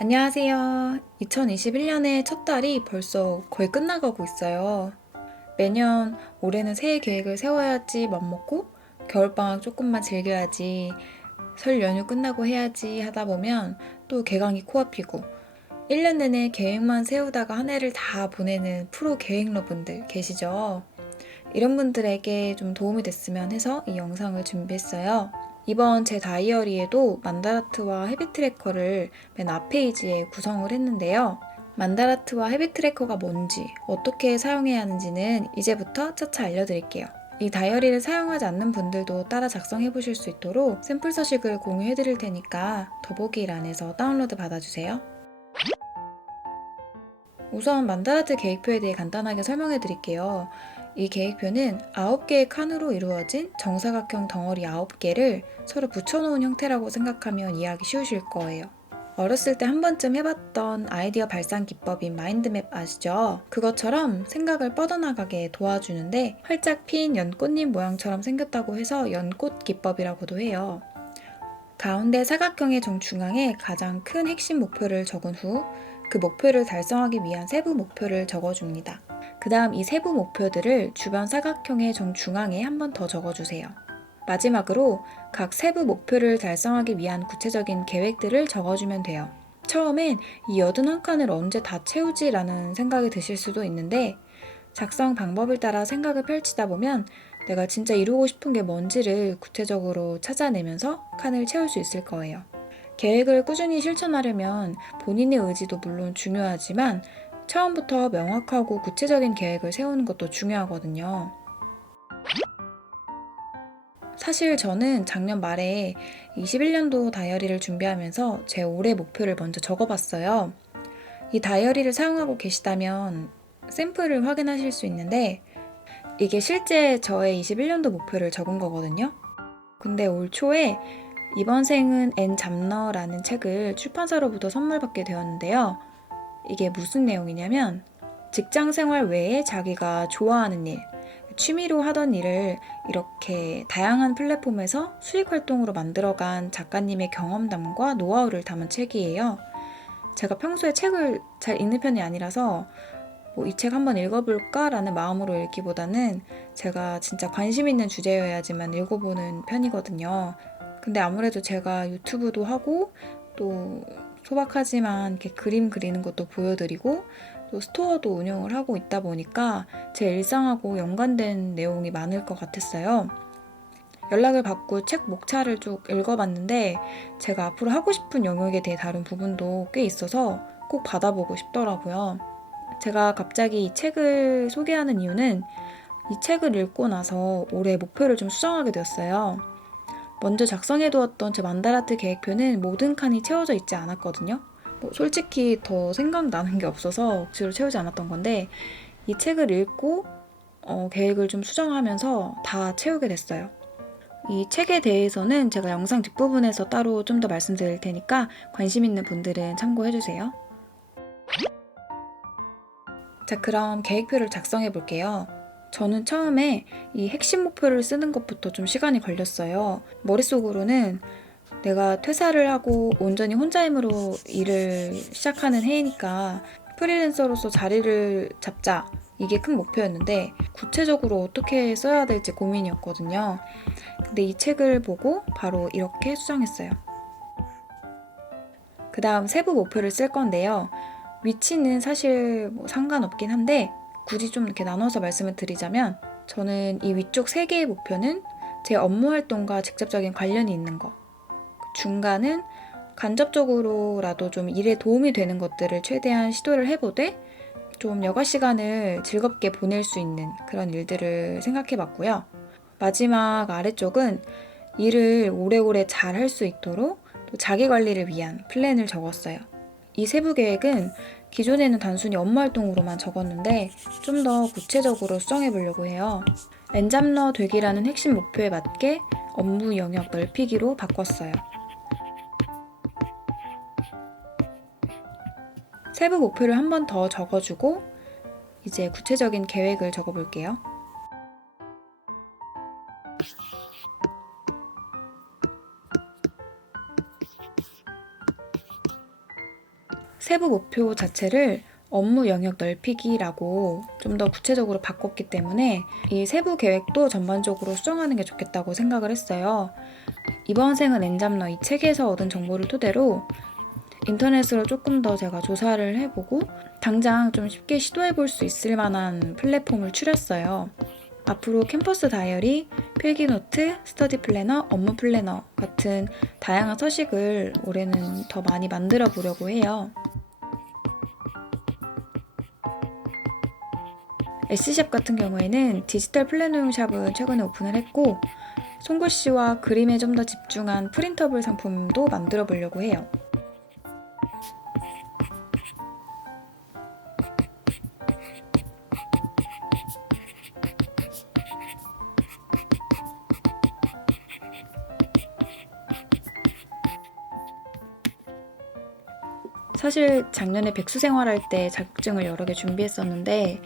안녕하세요. 2021년의 첫 달이 벌써 거의 끝나가고 있어요. 매년 올해는 새해 계획을 세워야지 맘먹고 겨울방학 조금만 즐겨야지 설 연휴 끝나고 해야지 하다 보면 또 개강이 코앞이고 1년 내내 계획만 세우다가 한 해를 다 보내는 프로 계획러분들 계시죠? 이런 분들에게 좀 도움이 됐으면 해서 이 영상을 준비했어요. 이번 제 다이어리에도 만다라트와 헤비 트래커를 맨 앞페이지에 구성을 했는데요. 만다라트와 헤비 트래커가 뭔지, 어떻게 사용해야 하는지는 이제부터 차차 알려드릴게요. 이 다이어리를 사용하지 않는 분들도 따라 작성해 보실 수 있도록 샘플 서식을 공유해 드릴 테니까 더보기란에서 다운로드 받아주세요. 우선 만다라트 계획표에 대해 간단하게 설명해 드릴게요. 이 계획표는 9개의 칸으로 이루어진 정사각형 덩어리 9개를 서로 붙여놓은 형태라고 생각하면 이해하기 쉬우실 거예요. 어렸을 때 한 번쯤 해봤던 아이디어 발산 기법인 마인드맵 아시죠? 그것처럼 생각을 뻗어나가게 도와주는데 활짝 핀 연꽃잎 모양처럼 생겼다고 해서 연꽃 기법이라고도 해요. 가운데 사각형의 정중앙에 가장 큰 핵심 목표를 적은 후 그 목표를 달성하기 위한 세부 목표를 적어줍니다. 그 다음 이 세부 목표들을 주변 사각형의 정중앙에 한 번 더 적어주세요. 마지막으로 각 세부 목표를 달성하기 위한 구체적인 계획들을 적어주면 돼요. 처음엔 이 81칸을 언제 다 채우지? 라는 생각이 드실 수도 있는데 작성 방법을 따라 생각을 펼치다 보면 내가 진짜 이루고 싶은 게 뭔지를 구체적으로 찾아내면서 칸을 채울 수 있을 거예요. 계획을 꾸준히 실천하려면 본인의 의지도 물론 중요하지만 처음부터 명확하고 구체적인 계획을 세우는 것도 중요하거든요. 사실 저는 작년 말에 21년도 다이어리를 준비하면서 제 올해 목표를 먼저 적어봤어요. 이 다이어리를 사용하고 계시다면 샘플을 확인하실 수 있는데 이게 실제 저의 21년도 목표를 적은 거거든요. 근데 올 초에 이번 생은 앤 잡너라는 책을 출판사로부터 선물 받게 되었는데요. 이게 무슨 내용이냐면 직장 생활 외에 자기가 좋아하는 일, 취미로 하던 일을 이렇게 다양한 플랫폼에서 수익 활동으로 만들어간 작가님의 경험담과 노하우를 담은 책이에요. 제가 평소에 책을 잘 읽는 편이 아니라서 이 책 한번 읽어볼까? 라는 마음으로 읽기보다는 제가 진짜 관심 있는 주제여야지만 읽어보는 편이거든요. 근데 아무래도 제가 유튜브도 하고 또 소박하지만 이렇게 그림 그리는 것도 보여드리고 또 스토어도 운영을 하고 있다 보니까 제 일상하고 연관된 내용이 많을 것 같았어요. 연락을 받고 책 목차를 쭉 읽어봤는데 제가 앞으로 하고 싶은 영역에 대해 다룬 부분도 꽤 있어서 꼭 받아보고 싶더라고요. 제가 갑자기 이 책을 소개하는 이유는 이 책을 읽고 나서 올해 목표를 좀 수정하게 되었어요. 먼저 작성해두었던 제 만다라트 계획표는 모든 칸이 채워져 있지 않았거든요. 솔직히 더 생각나는 게 없어서 억지로 채우지 않았던 건데 이 책을 읽고 계획을 좀 수정하면서 다 채우게 됐어요. 이 책에 대해서는 제가 영상 뒷부분에서 따로 좀 더 말씀드릴 테니까 관심 있는 분들은 참고해주세요. 자, 그럼 계획표를 작성해 볼게요. 저는 처음에 이 핵심 목표를 쓰는 것부터 좀 시간이 걸렸어요. 머릿속으로는 내가 퇴사를 하고 온전히 혼자 힘으로 일을 시작하는 해이니까 프리랜서로서 자리를 잡자. 이게 큰 목표였는데 구체적으로 어떻게 써야 될지 고민이었거든요. 근데 이 책을 보고 바로 이렇게 수정했어요. 그 다음 세부 목표를 쓸 건데요. 위치는 사실 상관없긴 한데 굳이 좀 이렇게 나눠서 말씀을 드리자면 저는 이 위쪽 3개의 목표는 제 업무 활동과 직접적인 관련이 있는 거, 중간은 간접적으로라도 좀 일에 도움이 되는 것들을 최대한 시도를 해보되 좀 여가 시간을 즐겁게 보낼 수 있는 그런 일들을 생각해 봤고요. 마지막 아래쪽은 일을 오래오래 잘 할 수 있도록 또 자기 관리를 위한 플랜을 적었어요. 이 세부 계획은 기존에는 단순히 업무 활동으로만 적었는데 좀 더 구체적으로 수정해 보려고 해요. 엔잡러 되기라는 핵심 목표에 맞게 업무 영역 넓히기로 바꿨어요. 세부 목표를 한 번 더 적어주고 이제 구체적인 계획을 적어볼게요. 세부 목표 자체를 업무 영역 넓히기라고 좀 더 구체적으로 바꿨기 때문에 이 세부 계획도 전반적으로 수정하는 게 좋겠다고 생각을 했어요. 이번 생은 엔잡러 이 책에서 얻은 정보를 토대로 인터넷으로 조금 더 제가 조사를 해보고 당장 좀 쉽게 시도해볼 수 있을 만한 플랫폼을 추렸어요. 앞으로 캠퍼스 다이어리, 필기노트, 스터디 플래너, 업무 플래너 같은 다양한 서식을 올해는 더 많이 만들어 보려고 해요. S샵 같은 경우에는 디지털 플래너용 샵을 최근에 오픈을 했고 손글씨와 그림에 좀 더 집중한 프린터블 상품도 만들어 보려고 해요. 사실 작년에 백수 생활할 때 자격증을 여러 개 준비했었는데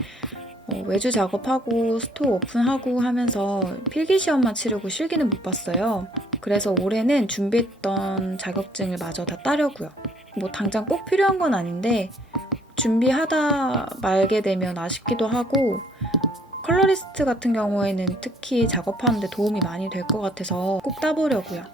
외주 작업하고 스토어 오픈하고 하면서 필기시험만 치르고 실기는 못 봤어요. 그래서 올해는 준비했던 자격증을 마저 다 따려고요. 뭐 당장 꼭 필요한 건 아닌데 준비하다 말게 되면 아쉽기도 하고 컬러리스트 같은 경우에는 특히 작업하는데 도움이 많이 될 것 같아서 꼭 따보려고요.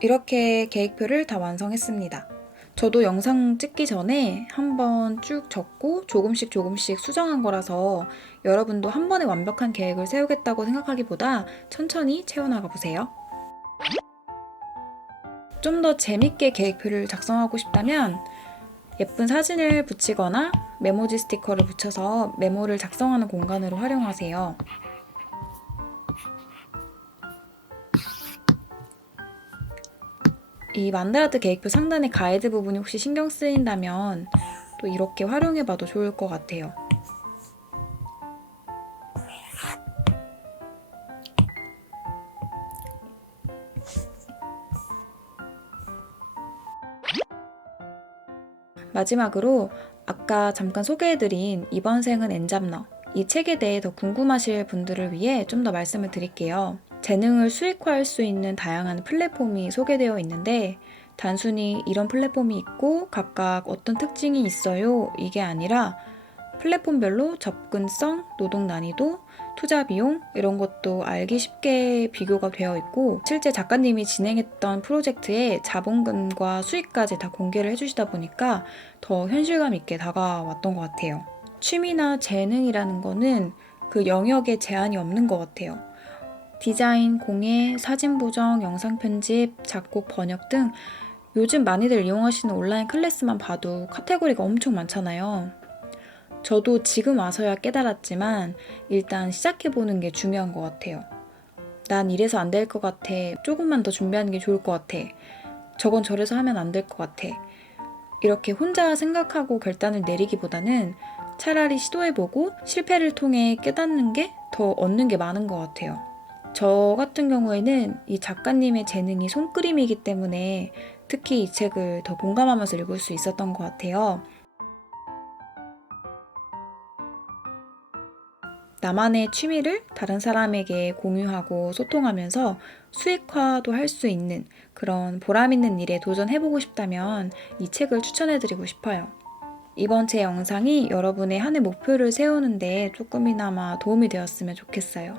이렇게 계획표를 다 완성했습니다. 저도 영상 찍기 전에 한번 쭉 적고 조금씩 수정한 거라서 여러분도 한 번에 완벽한 계획을 세우겠다고 생각하기보다 천천히 채워나가 보세요. 좀 더 재밌게 계획표를 작성하고 싶다면 예쁜 사진을 붙이거나 메모지 스티커를 붙여서 메모를 작성하는 공간으로 활용하세요. 이 만다라트 계획표 상단의 가이드 부분이 혹시 신경 쓰인다면 또 이렇게 활용해봐도 좋을 것 같아요. 마지막으로 아까 잠깐 소개해드린 이번 생은 엔잡러, 이 책에 대해 더 궁금하실 분들을 위해 좀 더 말씀을 드릴게요. 재능을 수익화할 수 있는 다양한 플랫폼이 소개되어 있는데 단순히 이런 플랫폼이 있고 각각 어떤 특징이 있어요 이게 아니라 플랫폼별로 접근성, 노동 난이도, 투자 비용 이런 것도 알기 쉽게 비교가 되어 있고 실제 작가님이 진행했던 프로젝트의 자본금과 수익까지 다 공개를 해주시다 보니까 더 현실감 있게 다가왔던 것 같아요. 취미나 재능이라는 거는 그 영역에 제한이 없는 것 같아요. 디자인, 공예, 사진 보정, 영상 편집, 작곡, 번역 등 요즘 많이들 이용하시는 온라인 클래스만 봐도 카테고리가 엄청 많잖아요. 저도 지금 와서야 깨달았지만 일단 시작해보는 게 중요한 것 같아요. 난 이래서 안 될 것 같아. 조금만 더 준비하는 게 좋을 것 같아. 저건 저래서 하면 안 될 것 같아. 이렇게 혼자 생각하고 결단을 내리기보다는 차라리 시도해보고 실패를 통해 깨닫는 게 더 얻는 게 많은 것 같아요. 저 같은 경우에는 이 작가님의 재능이 손그림이기 때문에 특히 이 책을 더 공감하면서 읽을 수 있었던 것 같아요. 나만의 취미를 다른 사람에게 공유하고 소통하면서 수익화도 할 수 있는 그런 보람 있는 일에 도전해보고 싶다면 이 책을 추천해드리고 싶어요. 이번 제 영상이 여러분의 한 해 목표를 세우는데 조금이나마 도움이 되었으면 좋겠어요.